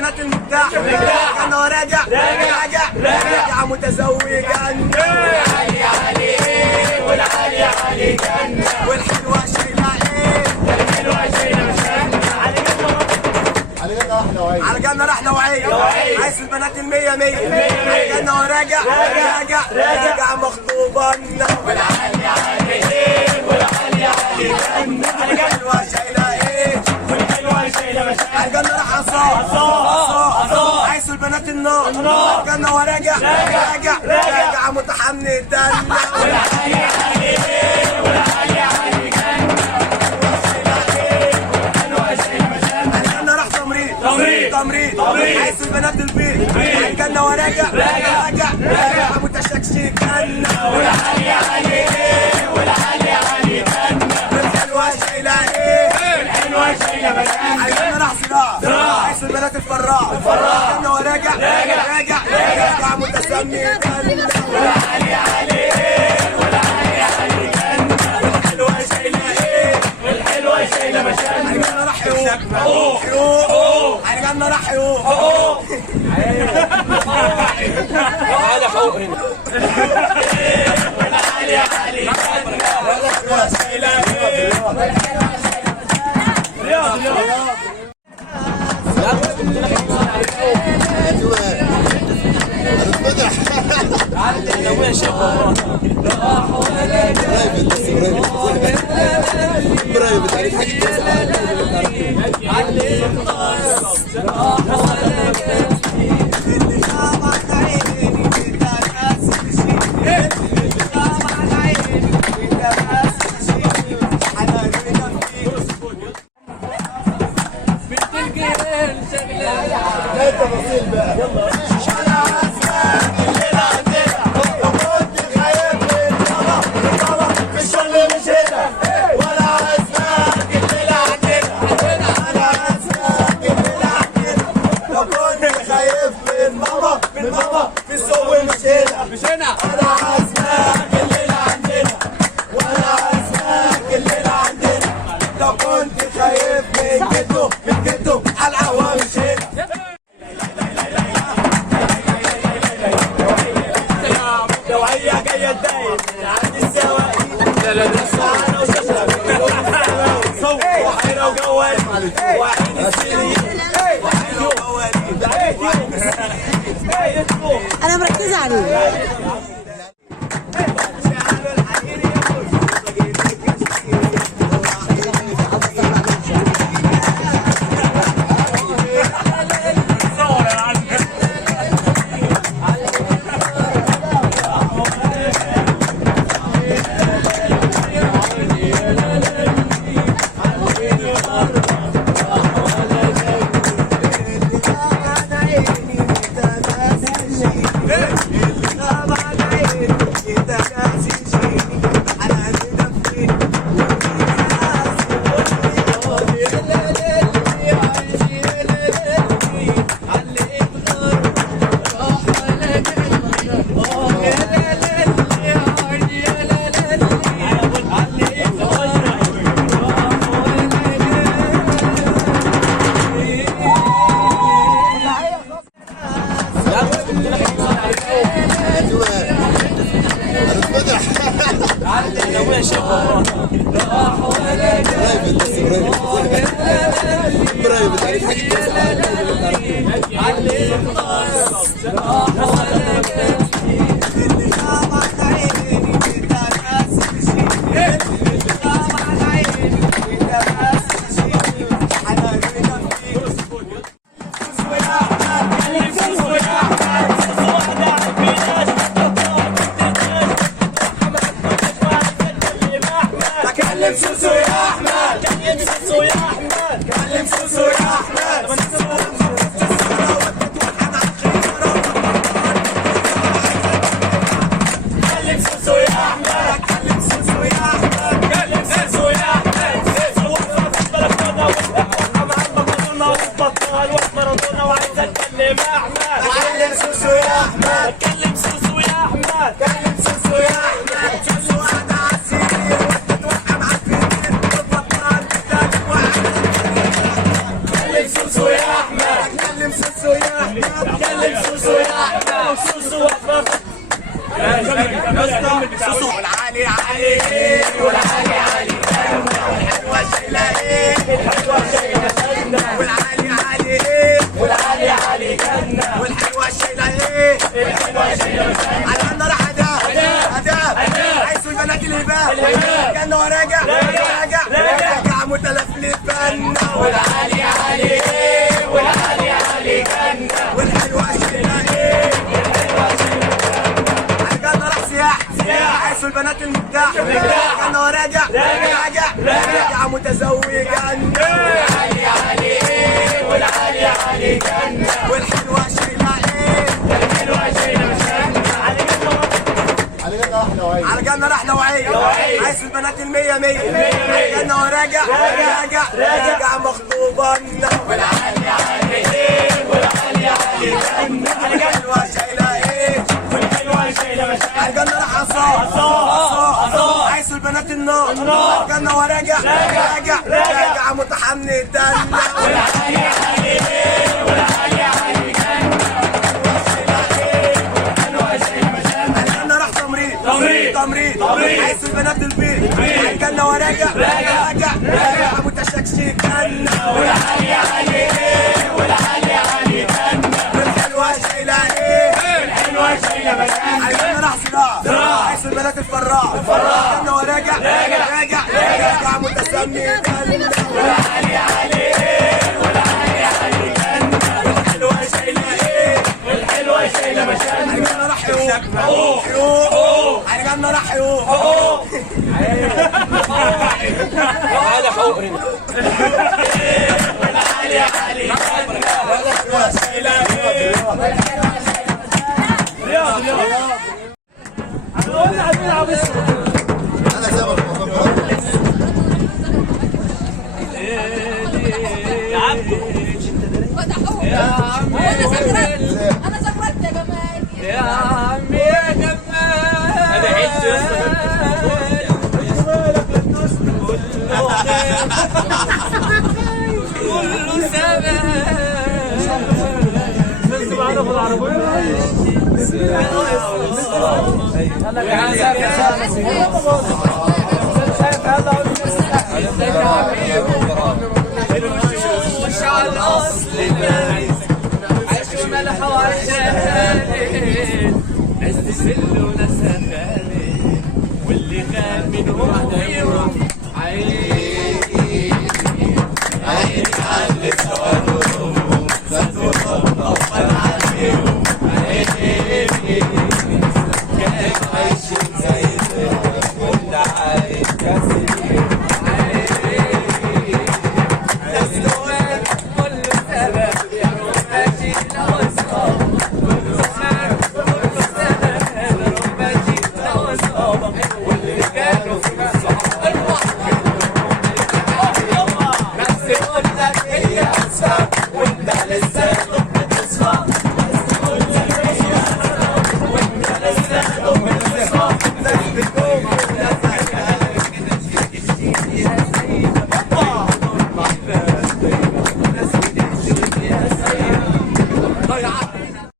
البنات المبدع كان راجع راجع متزوجا والعالي عليه والعالي عليه جنة والحلوة شايلة ايه الحلوة شايلة مشانة على جنة راح نوعية عايز البنات المية على جنة وراجع راجع مخطوبة والعالي عليه والعالي عليه جنة الحلوة شايلة ايه والحلوة شايلة مشانة على جنة راح عصام عايز البنات النار على جنة وراجع راجع متحمل والعالي عليه والعالي عليه جنة والحلوة شايلة مشانة على جنة راح تمريض عايز البنات البيت على جنة وراجع راجع متشكشك والعالي عليه والعالي عليه جنة الحلوة شايلة ايه الحلوة شايلة مشانة على جنة راح زراعة عايز البنات الفراء على جنة وراجع راجع متسمي والعالي عليه والعالي عليه جنة الحلوة شايلة ايه الحلوة شايلة مشانة على جنة راح حقوق على جنة راح حقوق تعالى حقوق هنا والعالي عليه الحلوة شايلة ايه في السوق مش هنا انا عازمك الليله عندنا وانا عازمك الليله عندنا لو كنت خايف من جده على القهوه مش هنا لو هي جايه تضايق عندي السواقين لا انا وشاشه وحيره وجوال وعين السنين وحيره وجوالين انا مركزه عليه. كلم سوسو يا احمد والعالي عالي ايه والعالي عالي والحلوة شايلة ايه الحلوة شايلة جنة والعالي عالي ايه والعالي عالي جنة والحلوة شايلة ايه الحلوة شايلة جنة على الجنة راح أداب عايز البنات الهباب جنة وراجع راجع متلفلف بنا والعالي عالي ايه والعالي عالي جنة والحلوة شايلة ايه الحلوة شايلة على الجنة راح سياح عايز البنات المفتاح جنة وراجع راجع متزوجا والعالي عالي ايه والعالي عالي جنة والحلوة شايلة ايه الحلوة شايلة جنة على جنة راح نوعية عايز البنات المية على جنة وراجع راجع مخطوبة والعالي عالي ايه والعالي عالي جنة والحلوة شايلة ايه والحلوة شايلة على الجنة راح عصا عايز البنات النار على الجنة وراجع راجع متحمل دلة والعالي عالي ايه والعالي عالي جنة تمريض عايز البنات البيت على الجنة وراجع متشكشك جنة والعالي عالي ايه والعالي عالي جنة والحلوة شايلة ايه الحلوة شايلة مكانة على الجنة راح صراع عايز البنات الفراع على الجنة وراجع راجع متسمي جنة والعالي عالي ايه والعالي عالي جنة والحلوة شايلة ايه والحلوة شايلة مكانة على الجنة راح حيوق على الجنة راح حيوق تعالى فوق هنا والعالي عالي والحلوة شايلة ايه انا زغرت يا جماعه يا عمي يا جمال انا عشت يا كله مش على الاصل عيش وملح وعشان ناس تسل وناس هتغني واللي خان منهم غيرهم عيني على صورهم صدقهم أفضل عليهم عيني كان عايشين زي كنت عايش كسير عيني تسلوان كله سبب يا رباتي لو أصاب كله سبب يا رباتي لو أصاب